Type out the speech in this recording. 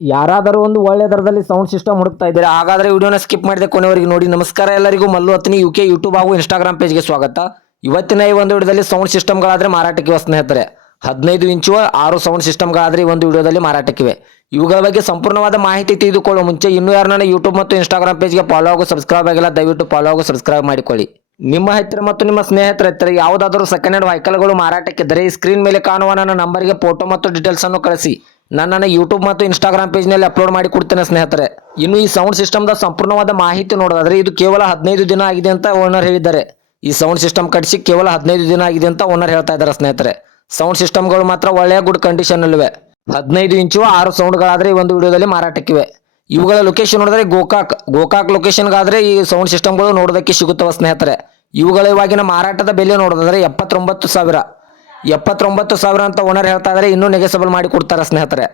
ಯಾರಾದರೂ ಒಂದು ಒಳ್ಳೆ ದರದಲ್ಲಿ ಸೌಂಡ್ ಸಿಸ್ಟಮ್ ಹುಡುಕ್ತಾ ಇದ್ದಾರೆ, ಹಾಗಾದ್ರೆ ವಿಡಿಯೋನ ಸ್ಕಿಪ್ ಮಾಡಿದೆ ಕೊನೆವರೆಗೆ ನೋಡಿ. ನಮಸ್ಕಾರ ಎಲ್ಲರಿಗೂ, Mallu Hattini U K YouTube ಹಾಗೂ ಇನ್ಸ್ಟಾಗ್ರಾಮ್ ಪೇಜ್ಗೆ ಸ್ವಾಗತ. ಇವತ್ತಿನ ಈ ಒಂದು ವಿಡಿಯೋದಲ್ಲಿ ಸೌಂಡ್ ಸಿಸ್ಟಮ್ಗಳಾದರೆ ಮಾರಾಟಕ್ಕೆ ಸ್ನೇಹಿತರೆ ಹದಿನೈದು ಇಂಚು, ಆರು ಸೌಂಡ್ ಸಿಸ್ಟಮ್ಗಳಾದರೆ ಈ ಒಂದು ವಿಡಿಯೋದಲ್ಲಿ ಮಾರಾಟಕ್ಕಿವೆ. ಇವುಗಳ ಬಗ್ಗೆ ಸಂಪೂರ್ಣವಾದ ಮಾಹಿತಿ ತಿಳಿದುಕೊಳ್ಳುವ ಮುಂಚೆ ಇನ್ನೂ ಯಾರನ್ನ ಯೂಟ್ಯೂಬ್ ಮತ್ತು ಇನ್ಸ್ಟಾಗ್ರಾಮ್ ಪೇಜ್ಗೆ ಫಾಲೋ ಹಾಗೂ ಸಬ್ಸ್ಕ್ರೈಬ್ ಆಗಿಲ್ಲ, ದಯವಿಟ್ಟು ಫಾಲೋ ಹಾಗೂ ಸಬ್ಸ್ಕ್ರೈಬ್ ಮಾಡಿಕೊಳ್ಳಿ. ನಿಮ್ಮ ಹತ್ತಿರ ಮತ್ತು ನಿಮ್ಮ ಸ್ನೇಹಿತರ ಹತ್ತಿರ ಯಾವುದಾದರೂ ಸೆಕೆಂಡ್ ಹ್ಯಾಂಡ್ ವೆಹಿಕಲ್ಗಳು ಮಾರಾಟಕ್ಕಿದ್ದರೆ ಈ ಸ್ಕ್ರೀನ್ ಮೇಲೆ ಕಾಣುವ ನನ್ನ ನಂಬರ್ಗೆ ಫೋಟೋ ಮತ್ತು ಡೀಟೇಲ್ಸ್ ಅನ್ನು ನನ್ನನ್ನು ಯೂಟ್ಯೂಬ್ ಮತ್ತು ಇನ್ಸ್ಟಾಗ್ರಾಮ್ ಪೇಜ್ನಲ್ಲಿ ಅಪ್ಲೋಡ್ ಮಾಡಿ ಕೊಡ್ತೇನೆ ಸ್ನೇಹಿತರೆ. ಇನ್ನು ಈ ಸೌಂಡ್ ಸಿಸ್ಟಮ್ದ ಸಂಪೂರ್ಣವಾದ ಮಾಹಿತಿ ನೋಡೋದಾದ್ರೆ ಇದು ಕೇವಲ ಹದಿನೈದು ದಿನ ಆಗಿದೆ ಅಂತ ಓನರ್ ಹೇಳಿದ್ದಾರೆ. ಈ ಸೌಂಡ್ ಸಿಸ್ಟಮ್ ಕಟ್ಸಿ ಕೇವಲ ಹದಿನೈದು ದಿನ ಆಗಿದೆ ಅಂತ ಓನರ್ ಹೇಳ್ತಾ ಇದ್ದಾರೆ ಸ್ನೇಹಿತರೆ. ಸೌಂಡ್ ಸಿಸ್ಟಮ್ಗಳು ಮಾತ್ರ ಒಳ್ಳೆಯ ಗುಡ್ ಕಂಡೀಷನ್ ಅಲ್ಲಿವೆ. ಹದಿನೈದು ಇಂಚು ಆರು ಸೌಂಡ್ಗಳಾದರೆ ಈ ಒಂದು ವಿಡಿಯೋದಲ್ಲಿ ಮಾರಾಟಕ್ಕಿವೆ. ಇವುಗಳ ಲೊಕೇಶನ್ ನೋಡಿದ್ರೆ ಗೋಕಾಕ್ ಗೋಕಾಕ್ ಲೊಕೇಶನ್ಗಾದರೆ ಈ ಸೌಂಡ್ ಸಿಸ್ಟಮ್ಗಳು ನೋಡೋದಕ್ಕೆ ಸಿಗುತ್ತವೆ ಸ್ನೇಹಿತರೆ. ಇವುಗಳ ಇವಾಗಿನ ಮಾರಾಟದ ಬೆಲೆ ನೋಡೋದಾದ್ರೆ ಎಪ್ಪತ್ತೊಂಬತ್ತು ಸಾವಿರ. ಎಪ್ಪತ್ತೊಂಬತ್ತು ಸಾವಿರ ಅಂತ ಓನರ್ ಹೇಳ್ತಾ ಇದ್ರೆ ಇನ್ನೂ ನೆಗೆಸಬಲ್ ಮಾಡಿ ಕೊಡ್ತಾರೆ ಸ್ನೇಹಿತರೆ.